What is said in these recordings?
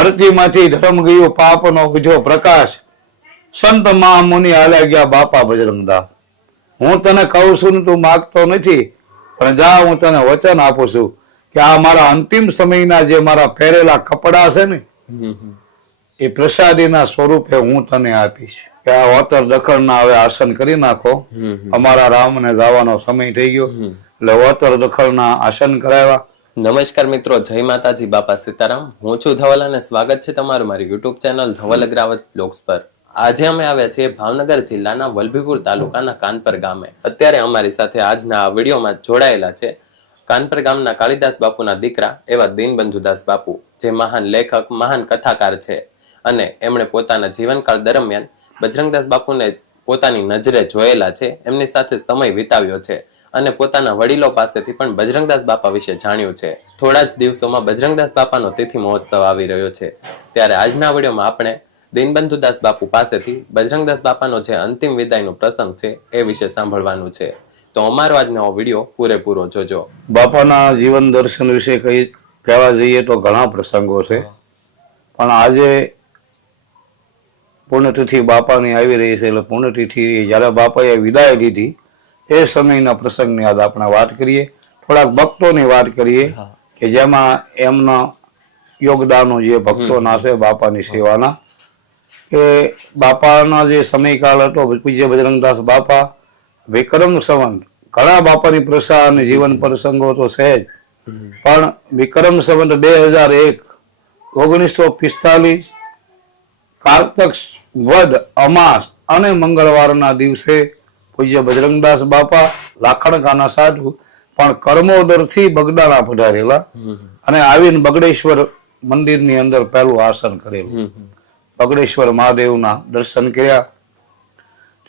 ધરતીમાંથી ધર્મ ગયો પાપનો ઉજ્યો પ્રકાશ સંત મહામુનિ હાલ્યા ગયા બાપા બજરંગદા હું તને કહું છું ને તું માગતો નથી પણ જા હું તને વચન આપું છું કે આ મારા અંતિમ સમયના જે મારા પહેરેલા કપડા છે ને. એ પ્રસાદીના સ્વરૂપે હું તને આપીશ કે આ વતર દખણના હવે આસન કરી નાખો. અમારા રામને જવાનો સમય થઈ ગયો. એટલે વતર દખણના આસન કરાવ્યા નમસ્કાર મિત્રો, જય માતાજી, બાપા સીતારામ. હું છું ધવલ અને સ્વાગત છે તમારું મારી YouTube channel Dhaval Agravat blogs પર. આજે અમે આવ્યા છીએ ભાવનગર જિલ્લાના વલભીપુર તાલુકાના કાનપર ગામે. અત્યારે અમારી સાથે આજના આ વિડીયોમાં જોડાયેલા છે કાનપર ગામના કાળીદાસ બાપુના દીકરા એવા દીનબંધુદાસ બાપુ, જે મહાન લેખક, મહાન કથાકાર છે. અને એમણે પોતાના જીવનકાળ દરમિયાન બજરંગદાસ બાપુને પોતાની નજરે જોયેલા છે, એમની સાથે સમય વિતાવ્યો છે અને પોતાના વડીલો પાસેથી પણ બજરંગદાસ બાપા વિશે જાણ્યું છે. થોડા જ દિવસોમાં બજરંગદાસ બાપાનો તિથિ મહોત્સવ આવી રહ્યો છે. ત્યારે આજના વિડીયોમાં આપણે દીનબંધુદાસ બાપુ પાસેથી બજરંગદાસ બાપાનો જે અંતિમ વિદાયનો પ્રસંગ છે, એ વિશે સાંભળવાનું છે. તો અમારો આજનો વીડિયો પૂરેપૂરો જોજો. બાપાના જીવન દર્શન વિશે કહી કહેવા જઈએ તો ઘણા પ્રસંગો છે. પણ આજે પુણ્યતિથિ બાપાની આવી રહી છે એટલે પુણ્યતિથિ જ્યારે બાપાએ વિદાય લીધી એ સમયના પ્રસંગની આજ આપણે વાત કરીએ. થોડાક ભક્તોની વાત કરીએ કે જેમાં એમના યોગદાનો જે ભક્તોના છે બાપાની સેવાના. કે બાપાના જે સમયકાળ હતો પૂજ્ય બજરંગદાસ બાપા વિક્રમ સંવંત ઘણા બાપાની પ્રસા અને જીવન પ્રસંગો તો છે જ. પણ વિક્રમ સંવંત બે હજાર એક ઓગણીસો પિસ્તાલીસ કારતક વદ અમાસ અને મંગળવારના દિવસે પૂજ્ય બજરંગદાસ બાપા લાખણકાના સાધુ પણ કર્મોદરથી બગડાણા પધારેલા અને આવીને બગડેશ્વર મંદિરની અંદર પહેલું આસન કરેલું. બગડેશ્વર મહાદેવના દર્શન કર્યા.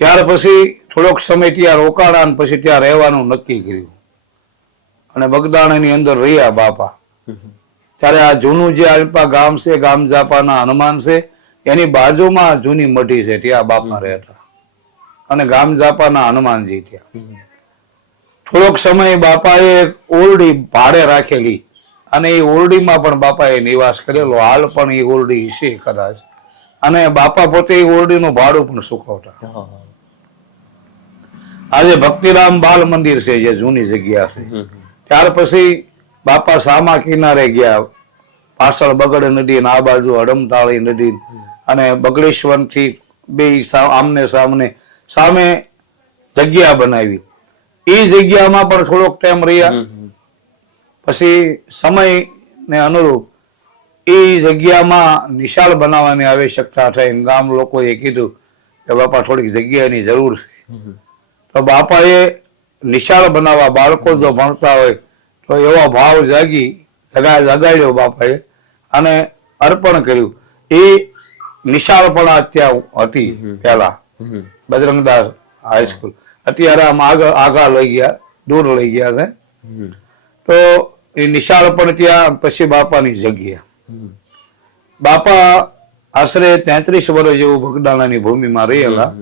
ત્યાર પછી થોડોક સમય ત્યાં રોકાણા અને પછી ત્યાં રહેવાનું નક્કી કર્યું. અને બગદાણાની અંદર રહ્યા બાપા. ત્યારે આ જૂનું જે અલ્પા ગામ છે ગામ જાપાના હનુમાન છે એની બાજુમાં જૂની મઢી છે ત્યાં બાપા રહેતા. અને ગામ જાપાના હનુમાનજી ત્યાં. થોડોક સમય બાપાએ ઓરડી ભાડે રાખેલી. અને એ ઓરડીમાં પણ બાપાએ નિવાસ કરેલો. હાલ પણ એ ઓરડી છે કદાચ. અને બાપા પોતે એ ઓરડીનું ભાડું પણ ચૂકવતા આજે ભક્તિરામ બાલ મંદિર છે જે જૂની જગ્યા છે. ત્યાર પછી બાપા સામા કિનારે ગયા. પાછળ બગડ નદી અને આ બાજુ હડમતાળી નદી. અને બગડેશ્વરથી બે આમને સામને સામે જગ્યા બનાવી. એ જગ્યામાં પણ થોડોક ટાઈમ રહ્યા. પછી સમય ને અનુરૂપ એ જગ્યામાં નિશાળ બનાવવાની આવશ્યકતા થઈ ગામ લોકોએ કીધું કે બાપા થોડીક જગ્યાની જરૂર છે. તો બાપાએ નિશાળ બનાવવા બાળકો જો ભણતા હોય તો એવો ભાવ જાગી જગા જગાડ્યો બાપાએ અને અર્પણ કર્યું. એ નિશાળ પણ ત્યાં હતી પેલા બજરંગદાસ હાઈસ્કૂલ અત્યારે આમ આગળ આગળ લઈ ગયા દૂર લઈ ગયા છે. તો એ નિશાળ પણ ત્યાં પછી બાપાની જગ્યા. બાપા આશરે તેત્રીસ વર્ષ જેવું ભગદાણાની ભૂમિમાં રહેલા.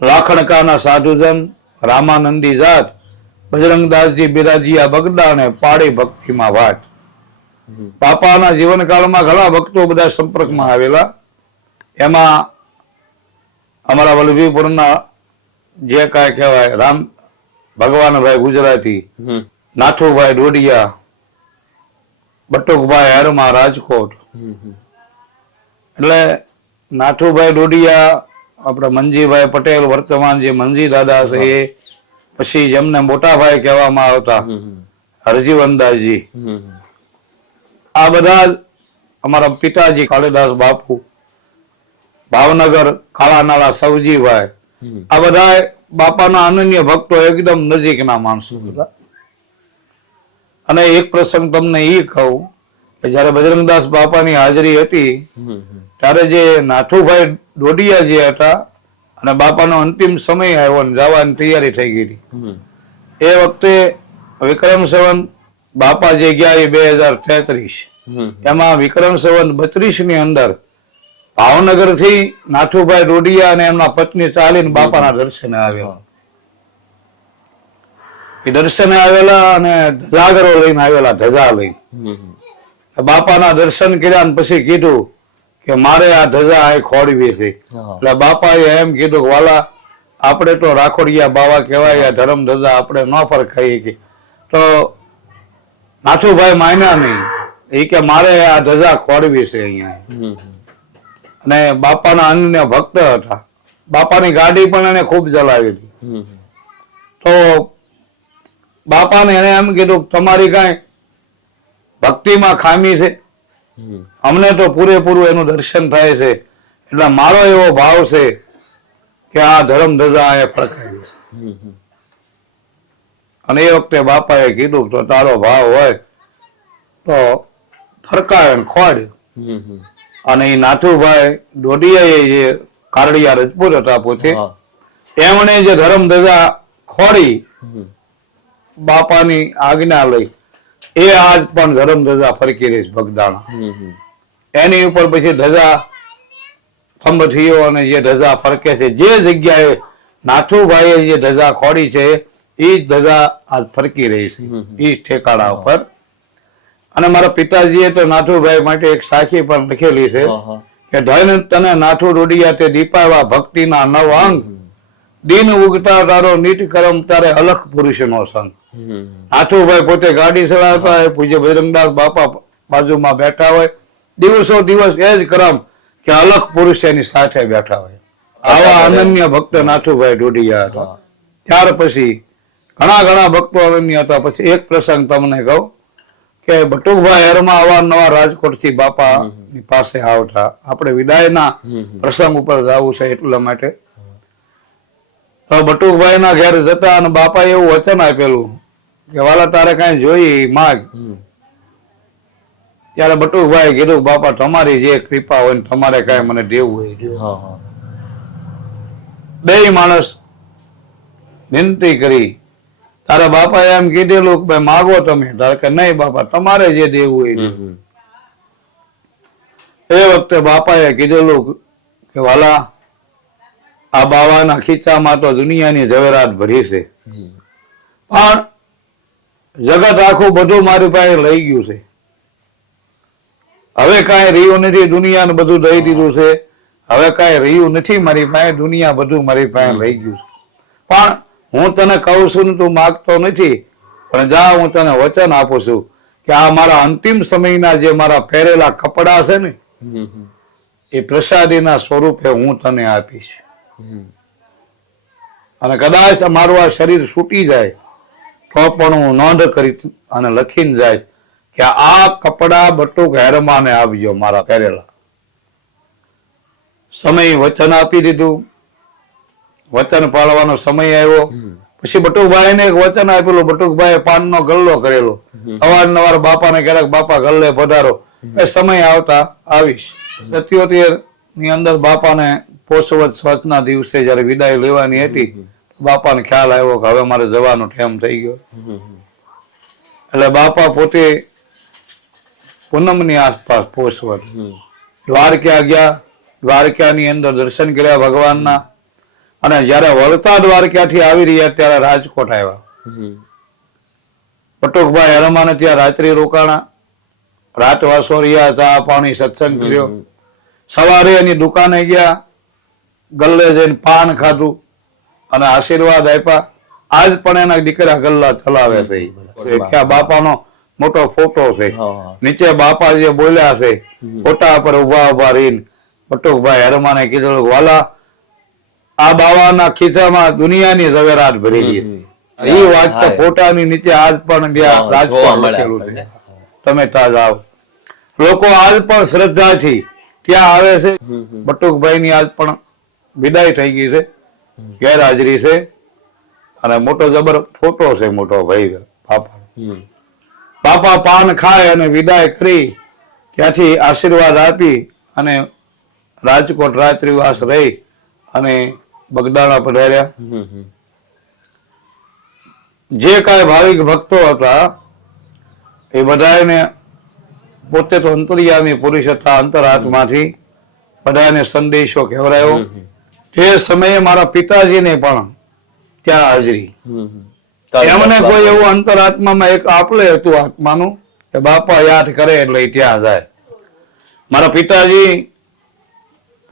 લાખણકાના સાધુજન રામાનંદી જાત બજરંગદાસજી બિરાજીયા બગદાણે પાડી ભક્તિમાં વાત. બાપાના જીવનકાળમાં ઘણા ભક્તો બધા સંપર્કમાં આવેલા. એમાં અમારા વલ્લભીપુરના જે કાંઈ કહેવાય રામ ભગવાનભાઈ ગુજરાતી નાથુભાઈ ડોડિયા બટુકભાઈ હરમા રાજકોટ. એટલે નાથુભાઈ ડોડિયા આપણા મનજીભાઈ પટેલ વર્તમાન જે મનજી દાદા છે એ પછી જેમને મોટાભાઈ કહેવામાં આવતા હરજીવનદાસજી. આ બધા અમારા પિતાજી કાળીદાસ બાપુ ભાવનગર કાળાનાળા સવજીભાઈ આ બધા બાપાના અનન્ય ભક્તો એકદમ નજીકના માણસો. બધા અને એક પ્રસંગ તમને એ કહું કે જયારે બજરંગદાસ બાપાની હાજરી હતી ત્યારે જે નાથુભાઈ ડોડિયા જે હતા અને બાપાનો અંતિમ સમય આવ્યો ને જવાની તૈયારી થઈ ગઈ હતી. એ વખતે વિક્રમ સંવંત બાપા જે ગયા એ બે હજાર તેત્રીસ. એમાં વિક્રમ સંવત બત્રીસની અંદર ભાવનગરથી નાથુભાઈ ડોડિયા અને એમના પત્ની ચાલીને બાપાના દર્શને આવ્યા. એ દર્શને આવેલા અને ધજાગરો લઈને આવેલા ધજા લઈ બાપાના દર્શન કર્યા ને પછી કીધું કે મારે આ ધજા અહીં ખોડવી છે. એટલે બાપાએ એમ કીધું કે વાલા આપણે તો રાખોડિયા બાવા કહેવાય આ ધર્મ ધજા આપણે ન ફરખાઈએ કે. તો નાથુભાઈ માન્યા નહીં એ કે મારે આ ધજા ખોડવી છે અહીંયા. અને બાપાના અન્ય ભક્ત હતા. બાપાની ગાડી પણ એને ખૂબ ચલાવી હતી. તો બાપાને એને એમ કીધું તમારી કાંઈ ભક્તિમાં ખામી છે? અમને તો પૂરેપૂરું એનું દર્શન થાય છે. એટલે મારો એવો ભાવ છે કે આ ધર્મ ધજા એ ફરકાવી છે. અને એ વખતે બાપાએ કીધું તો તારો ભાવ હોય તો ફરકાવે ખોડ. અને એ નાથુભાઈ ડોડિયાએ જે કારડિયા રજપૂત હતા પોતે એમણે જે ધર્મ ધજા ખોડી બાપાની આજ્ઞા લઈ. એ આજ પણ ધર્મ ધજા ફરકી રહીશ હમ. એની ઉપર પછી ધજા થંભથીઓ અને જે ધજા ફરકે છે જે જગ્યાએ નાથુભાઈએ જે ધજા ખોડી છે એ ધજા આજ ફરકી રહી છે. એ ઠેકાણા ઉપર. અને મારા પિતાજીએ તો નાથુભાઈ માટે એક સાખી પણ લખેલી છે. કે ધન તને નાથુ રૂડિયા તે દીપાવા ભક્તિના નવ અંગ. દિન ઉગતા તારો નીટ કરમ તારે અલખ પુરુષનો સંગ. નાથુભાઈ પોતે ગાડી ચલાવતા હોય પૂજ્ય બજરંગદાસ બાપા બાજુમાં બેઠા હોય. દિવસો દિવસ એ જ ક્રમ કે અલખ પુરુષ એની સાથે બેઠા હોય. આવા અનન્ય ભક્ત નાથુભાઈ ઢોડિયા હતા. ત્યાર પછી ઘણા ઘણા ભક્તો અરણ્ય હતા પછી એક પ્રસંગ તમને કહું કે બટુકભાઈ હેરમાં અવારનવાર રાજકોટથી બાપા ની પાસે આવતા આપણે વિદાયના. પ્રસંગ ઉપર જવું છે એટલા માટે તો બટુકભાઈ ના ઘેર જતા અને બાપા એવું વચન આપેલું કે વાલા તારે કઈ જોઈ માગ ત્યારે બટુકભાઈ કીધું બાપા તમારી જે કૃપા હોય ને તમારે કઈ મને દેવું હોય એ દ્યો." હા, હા. બે માણસ વિનંતી કરી તારા બાપા એમ કીધેલું કે ભાઈ માગો તમે. તારે કે નહીં બાપા તમારે જે દેવું એ. દ્યો." હમ, હમ. એ વખતે બાપાએ કીધેલું કે વાલા આ બાવાના ખીચામાં તો દુનિયાની ઝવેરાત ભરી છે. પણ જગત આખું બધું મારી પાસે લઈ ગયું છે. હવે કાંઈ રહ્યું નથી દુનિયાને બધું દઈ દીધું છે. હવે કાંઈ રહ્યું નથી મારી પાસે દુનિયા બધું મારી પાસે લઈ ગયું છે. પણ હું તને કહું છું ને તું માગતો નથી પણ જા હું તને વચન આપું છું કે આ મારા અંતિમ સમયના જે મારા પહેરેલા કપડા છે ને. એ પ્રસાદીના સ્વરૂપે હું તને આપીશ. અને કદાચ મારું આ શરીર છૂટી જાય તો પણ હું નોંધ કરી અને લખીને જાય કે આ કપડા બટુક હેરમાને આવજો મારા પહેરેલા. સમય વચન આપી દીધું. વચન પાળવાનો સમય આવ્યો. પછી પછી બટુકભાઈને એક વચન આપેલું બટુકભાઈ પાન નો ગલ્લો કરેલો. અવારનવાર બાપાને ક્યારેક બાપા ગલ્લે પધારો. એ સમય આવતા આવીશ. સત્યોતેરની અંદર બાપાને પોષવત સ્વચના દિવસે જયારે વિદાય લેવાની હતી બાપાને ખ્યાલ આવ્યો કે હવે મારે જવાનો ટેમ થઈ ગયો. એટલે બાપા પોતે પૂનમની આસપાસ પોષવત. દ્વારકા ગયા. દ્વારકાની અંદર દર્શન કર્યા ભગવાનના. અને જયારે વળતા દ્વારકાથી આવી રહ્યા ત્યારે રાજકોટ આવ્યા. પટુકભાઈ હરમાને ત્યાં રાત્રિ રોકાણા રાતવાસો રહ્યા ચા પાણી સત્સંગ કર્યો. સવારે એની દુકાને ગયા ગલ્લે જઈને પાન ખાધું અને આશીર્વાદ આપ્યા. આજ પણ એના દીકરા ગલ્લા ચલાવે છે. કે બાપાનો મોટો ફોટો છે. નીચે બાપા જે બોલ્યા છે. ફોટા પર ઊભા ઊભા રહીને પટુકભાઈ હરમાને કીધું વાલા આ બાવાના ખિસ્સામાં દુનિયાની ઝવેરાત ભરેલી છે એ વાત તો ફોટાની નીચે આજ પણ રાજકોટ લખેલું છે. તમે ત્યાં જાઓ લોકો આજ પણ શ્રદ્ધાથી ક્યાં આવે છે. બટુકભાઈ ની આજ પણ વિદાય થઈ ગઈ છે. ગેરહાજરી છે. અને મોટો જબર ફોટો છે મોટો ભાઈ બાપા પાપા. બાપા પાન ખાય અને વિદાય કરી ત્યાંથી આશીર્વાદ આપી અને રાજકોટ રાત્રિવાસ રહી. અને બગદાણા પધાર્યા. જે કાંઈ ભાવિક ભક્તો હતા, એ બધાને પોતે તો અંતર્યામી પુરુષ હતા, અંતરાત્માથી બધાને સંદેશો કહેવરાયો. તે સમયે મારા પિતાજીને પણ ત્યાં હાજરી એમને. કોઈ એવું અંતરાત્મામાં એક આપલે હતું આત્માનું કે, બાપા, યાદ કરે એટલે ત્યાં જાય મારા પિતાજી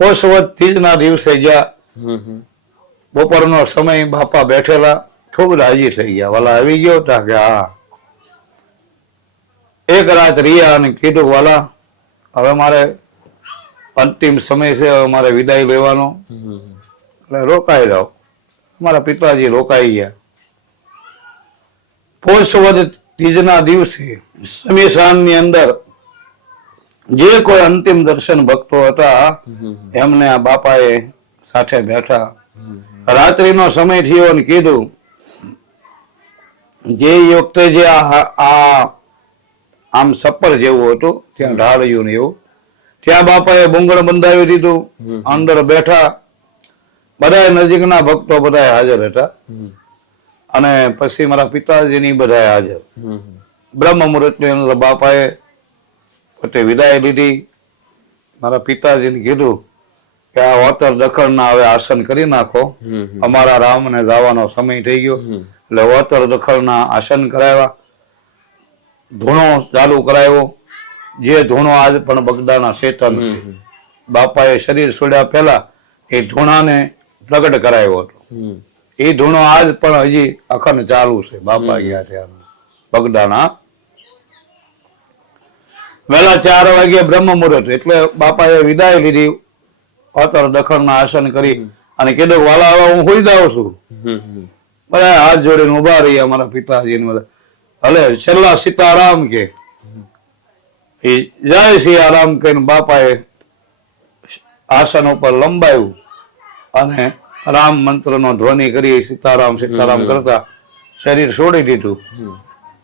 પોષવત તીજના દિવસે ગયા. બપોર નો બપોરનો સમય બાપા બેઠેલા ખૂબ રાજી થઈ ગયા. વાલા આવી ગયો તા કે હા. એક રાત રહ્યા અને કીધું વાલા હવે મારે અંતિમ સમય છે હવે મારે વિદાય લેવાનો. એટલે રોકાઈ જાઓ મારા પિતાજી રોકાઈ ગયા. પોષવદ તીજના દિવસે સમીસાનની અંદર જે કોઈ અંતિમ દર્શન ભક્તો હતા, એમને આ બાપાએ સાથે બેઠા. રાત્રિનો સમય થયો ને કીધું, જે વખતે જે આ આમ સપ્પર જેવું હતું, ત્યાં ઢાળ્યું ને એવું. ત્યાં બાપાએ બુંગળ બંધાવી દીધું, અંદર બેઠા. બધા નજીકના ભક્તો બધા હાજર હતા. અને પછી મારા પિતાજીની બધા હાજર. હમ બ્રહ્મ મુહૂર્તની અંદર બાપાએ પોતે વિદાય લીધી. મારા પિતાજીને કીધું કે આ વતર દખણના હવે આસન કરી નાખો. અમારા રામને જવાનો સમય થઈ ગયો. એટલે વતર દખણના આસન કરાવ્યા. ધૂણો ચાલુ કરાવ્યો. જે ધૂણો આજ પણ બગદાના ચેતન છે. બાપાએ શરીર છોડ્યા પહેલા એ ધૂણાને પ્રગટ કરાયો હતો. એ ધૂણો આજ પણ હજી અખંડ ચાલુ છે. બાપા ગયા છે બગદાના વહેલા ચાર વાગે બ્રહ્મ મુહૂર્ત એટલે બાપાએ વિદાય લીધી. અતર દખણના આસન કરી અને કીધું વાલા હવે હું હોઈ દાવ છું. બધા હાથ જોડીને ઊભા રહ્યા અમારા પિતાજી ભલે છેલ્લા સીતારામ કે. એ જય સિયારામ કહીને બાપાએ આસન ઉપર લંબાયું અને રામ મંત્રનો ધ્વનિ કરી સીતારામ સીતારામ કરતા શરીર છોડી દીધું.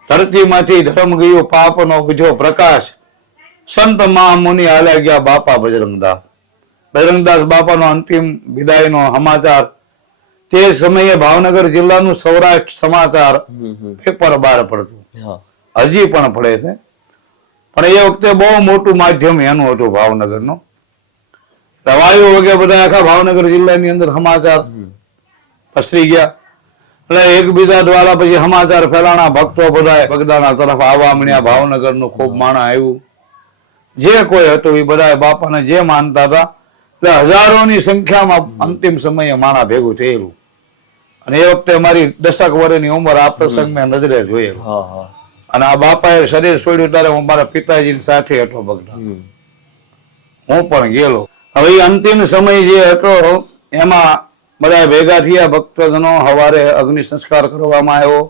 ધરતીમાંથી ધર્મ ગયો પાપનો બીજો પ્રકાશ. સંત મહામુનિ હાલ્યા ગયા બાપા બજરંગદાસ. બજરંગદાસ બાપાનો અંતિમ વિદાયનો સમાચાર. તે સમયે ભાવનગર જિલ્લાનું સૌરાષ્ટ્ર સમાચાર પેપર બહાર પડતું. હજી પણ પડે છે. પણ એ વખતે બહુ મોટું માધ્યમ એનું હતું ભાવનગરનું. વાયુ વગે બધા આખા ભાવનગર જિલ્લાની અંદર સમાચાર પસરી ગયા. એટલે એકબીજા દ્વારા પછી સમાચાર ફેલાણા ભક્તો બધા બગદાના તરફ આવવા મળ્યા ભાવનગરનું ખૂબ માણા આવ્યું. જે કોઈ હતું એ બધા બાપાને જે માનતા હતા. એટલે હજારોની સંખ્યામાં અંતિમ સમયે માણા ભેગું થયેલું. અને એ વખતે મારી દશક વર્ષની ઉંમર આ પ્રસંગ મેં નજરે જોયેલો. અને આ બાપાએ શરીર છોડ્યું ત્યારે હું મારા પિતાજી સાથે હતો બગદાના હું પણ ગયેલો. હવે એ અંતિમ સમય જે હતો એમાં બધા ભેગા થયા ભક્તજનો સવારે અગ્નિ સંસ્કાર કરવામાં આવ્યો.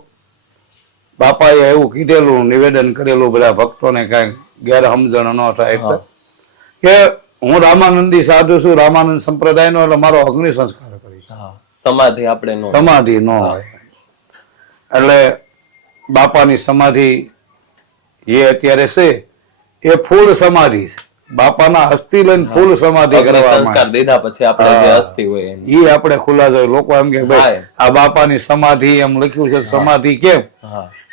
બાપાએ એવું કીધેલું નિવેદન કરેલું બધા ભક્તોને કઈ ગેરસમજણ ન થાય કે હું રામાનંદી સાધુ છું રામાનંદ સંપ્રદાયનો એટલે મારો અગ્નિ સંસ્કાર કરી સમાધિ આપણે સમાધિ ન હોય. એટલે બાપાની સમાધિ એ અત્યારે છે એ ફૂલ સમાધિ છે. બાપાના અસ્થિ લઈને ફૂલ સમાધિ કરવામાં દીધા પછી આપણે જે અસ્થિ હોય એ આપણે ખુલ્લા જોઈએ લોકો એમ કે ભાઈ. આ બાપાની સમાધિ એમ લખ્યું છે સમાધિ કેમ?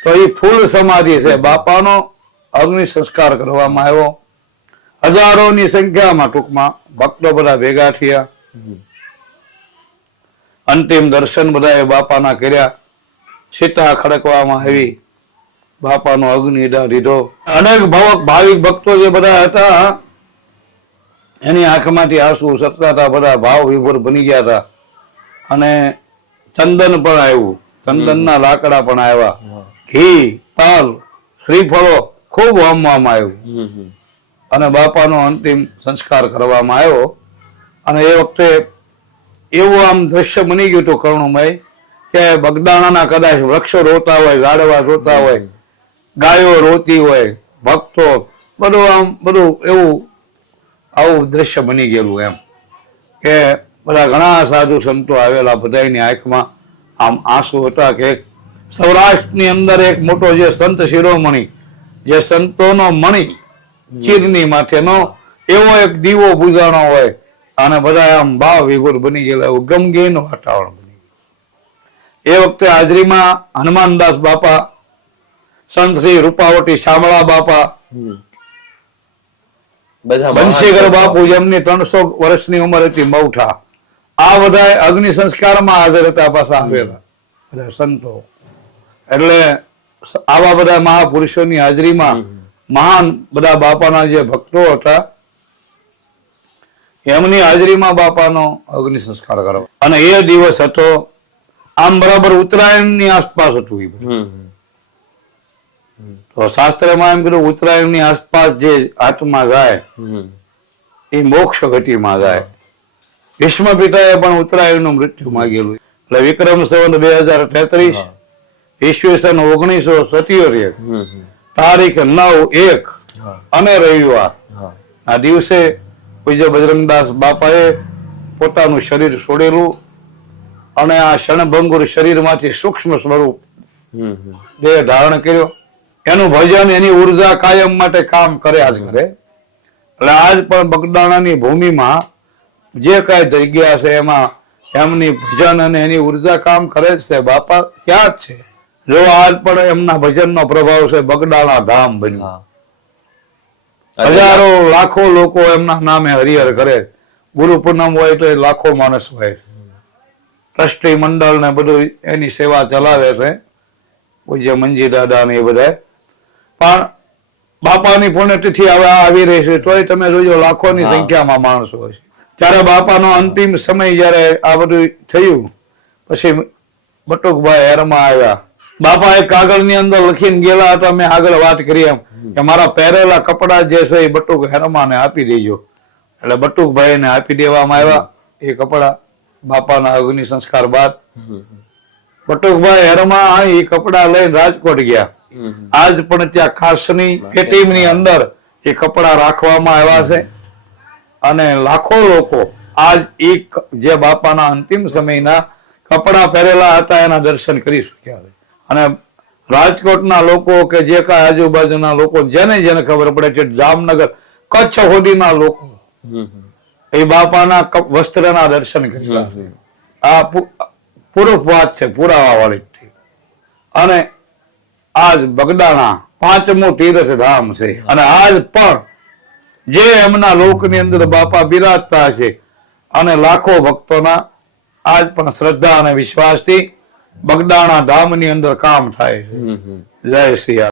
તો એ ફૂલ સમાધિ છે. બાપાનો અગ્નિ સંસ્કાર કરવામાં આવ્યો. હજારોની સંખ્યામાં ટૂંકમાં ભક્તો બધા ભેગા થયા. અંતિમ દર્શન બધાએ બાપાના કર્યા. સીતા ખડકવામાં આવી. બાપાનો અગ્નિ દીધો. અનેક ભાવક ભાવિક ભક્તો જે બધા હતા, એની આંખમાંથી આંસુ સરતા હતા બધા ભાવ વિભોર બની ગયા હતા. અને ચંદન પણ આવ્યું. ચંદનના લાકડા પણ આવ્યા. ઘી, તાલ, શ્રીફળો ખૂબ હોમવામાં આવ્યું. અને બાપાનો અંતિમ સંસ્કાર કરવામાં આવ્યો. અને એ વખતે એવું આમ દ્રશ્ય બની ગયું હતું કરુણમય કે બગદાણાના કદાચ વૃક્ષો રોતા હોય ઝાડવા રોતા હોય ગાયો રોતી હોય ભક્તો બધું આમ બધું એવું આવું દ્રશ્ય બની ગયેલું એમ. કે બધા ઘણા સાધુ સંતો આવેલા બધાની આંખમાં આમ આંસુ હતા કે સૌરાષ્ટ્રની અંદર એક મોટો જે સંત શિરોમણી જે સંતોનો મણી ચીરની માથેનો એવો એક દીવો બુજાણો હોય અને બધા આમ ભાવ વિભોર બની ગયેલા એવું ગમગીન વાતાવરણ બની ગયું. એ વખતે હાજરીમાં હનુમાનદાસ બાપા સંત શ્રી રૂપાવટી શામળા બાપા. બંશીગર બાપુ જેમની ત્રણસો વર્ષની ઉંમર હતી મૌઠા આ બધા અગ્નિ સંસ્કારમાં હાજર હતા પાછા આવેલા. બધા સંતો. એટલે આવા બધા મહાપુરુષોની હાજરીમાં મહાન બધા બાપાના જે ભક્તો હતા એમની હાજરીમાં બાપાનો અગ્નિ સંસ્કાર કરવા અને એ દિવસ હતો આમ બરાબર ઉત્તરાયણની આસપાસ હતું તો શાસ્ત્રમાં એમ કીધું ઉત્તરાયણની આસપાસ જે આત્મા જાય એ મોક્ષ ગતિમાં જાય ભીષ્મ પિતાએ પણ ઉત્તરાયણનું મૃત્યુ માંગેલું. એટલે વિક્રમ સંવત બે હજાર તેત્રીસ. ઈસવીસન ઓગણીસો સત્યોતેર તારીખ નવ એક અને રવિવાર. આ દિવસે પૂજ્ય બજરંગદાસ બાપાએ પોતાનું શરીર છોડેલું અને આ ક્ષણભંગુર શરીરમાંથી સૂક્ષ્મ સ્વરૂપ દેહ ધારણ કર્યો. એનું ભજન એની ઊર્જા કાયમ માટે કામ કરે આજ કરે એટલે આજ પણ બગદાણાની ભૂમિમાં જે કઈ જગ્યા છે એમાં એમની ભજન અને એની ઊર્જા કામ કરે છે. બાપા ત્યાં જ છે? જો આજ પણ એમના ભજનનો પ્રભાવ છે બગડાણા ધામ બન્યું. હજારો લાખો લોકો એમના નામે હરિહર કરે. ગુરુ પૂનમ હોય તો એ લાખો માણસ હોય. ટ્રસ્ટી મંડળ ને બધું એની સેવા ચલાવે છે. પૂજ્ય મંજી દાદા ને એ બધા પણ બાપાની પુણ્યતિથિ હવે આવી રહી છે તોય તમે જોજો લાખોની. સંખ્યામાં માણસો હોય છે. ત્યારે બાપાનો અંતિમ સમય જ્યારે આ બધું થયું પછી બટુકભાઈ હેરમાં આવ્યા. બાપા એક કાગળની અંદર લખીને ગયેલા હતા મેં આગળ વાત કરી એમ કે મારા પહેરેલા કપડા જે છે એ બટુક હેરમાને આપી દેજો. એટલે બટુકભાઈને આપી દેવામાં આવ્યા. એ કપડા બાપાના અગ્નિ સંસ્કાર બાદ બટુકભાઈ હેરમા એ કપડા લઈને રાજકોટ ગયા. આજ પણ ત્યાં ખાસની પેટીમની અંદર એ કપડા રાખવામાં આવ્યા છે. અને લાખો લોકો આજ એક જે બાપાના અંતિમ સમયના કપડા પહેરેલા હતા, એના દર્શન કરી શક્યા છે. અને રાજકોટના લોકો કે જે કાંઈ આજુબાજુના લોકો જેને જેને ખબર પડે છે જામનગર કચ્છ હોડીના લોકો એ બાપાના વસ્ત્રના દર્શન કર્યા આ પૂર્વ વાત છે પુરાવા વાળી અને આજ બગડાના પાંચમું તીર્થ ધામ છે. અને આજ પણ જે એમના લોકની અંદર બાપા બિરાજતા છે અને લાખો ભક્તોના આજ પણ શ્રદ્ધા અને વિશ્વાસથી બગદાણા ધામની અંદર કામ થાય. છે જય શ્રી